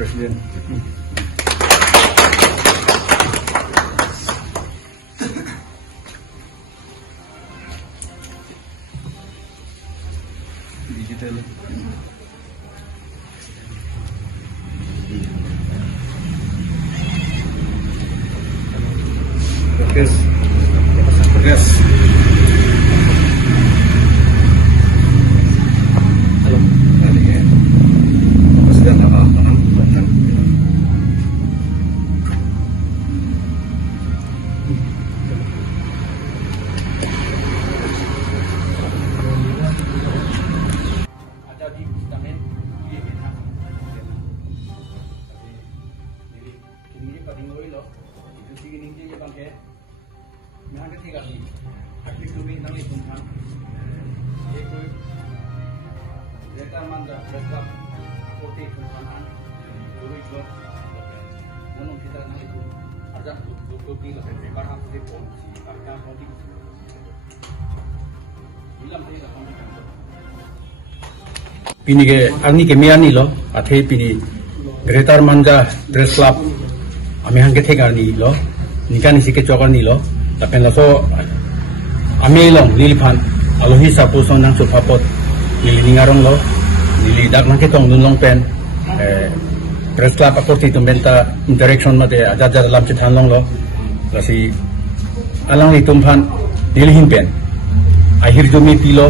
Presiden. Digital. Progress. Progress. Halo. Presiden di Istamen dia benar. Jadi kini dia kadang loi lo, itu sih kini dia bangke. Mana kita kali, aktif tu ni nanti tumpang. Dia tu, mereka manda berkap, kote tumpahan, dulu itu, mana kita nanti tu, ada tu di lepas lebar ham tu pun, ada pun di, bilang dia lah pun. Pini ke agni ke miani lo athe pini Greater Manja Press Club ami hang ke thega ni lo nikani sike chokar ni lo tapen lo so ami long lilphan alohi sapu son nang sulfapot nili ningarong lo nili dak nang ke tong nunlong pen Press Club akorti tumbenta interaction mate aja lam che thanlong lo lasi alang ni tumphan nilhin pen ahir jumi pilo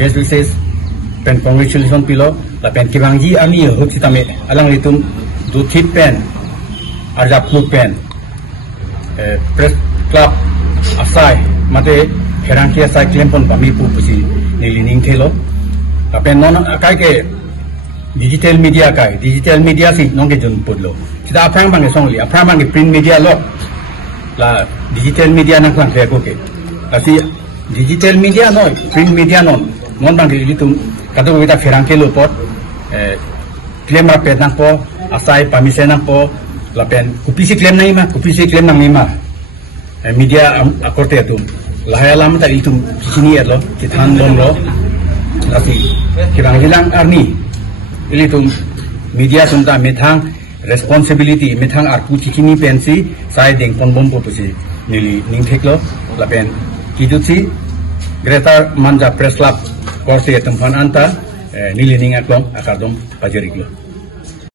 best wishes pen congratulations pilo la pen kibangji ami hook sitame alang ritum du thit pen arjap lu pen Press Club asai mate herangki asai claim pon pami pu pusi nilining thelo la pen non akai ke digital media si nong ke jun podlo kita aprang bang song li aprang bang print media lo la digital media nang klang ko ke asi digital media no print media non bang ke litum kado kita ferangke lupot claim rapet nang po asai permission nang po lapen kupisi claim nang ima media akorte atum lahaya lam ta itum sini lo kithan lom lo lasi kirang hilang arni ilitum media sunda methang responsibility methang arpu chikini pensi sai deng ponbom po pusi nili ningtheklo lapen kiduchi Greater Manja Press Club Korsi tempat anta nilining aklong akadom pajeriklo.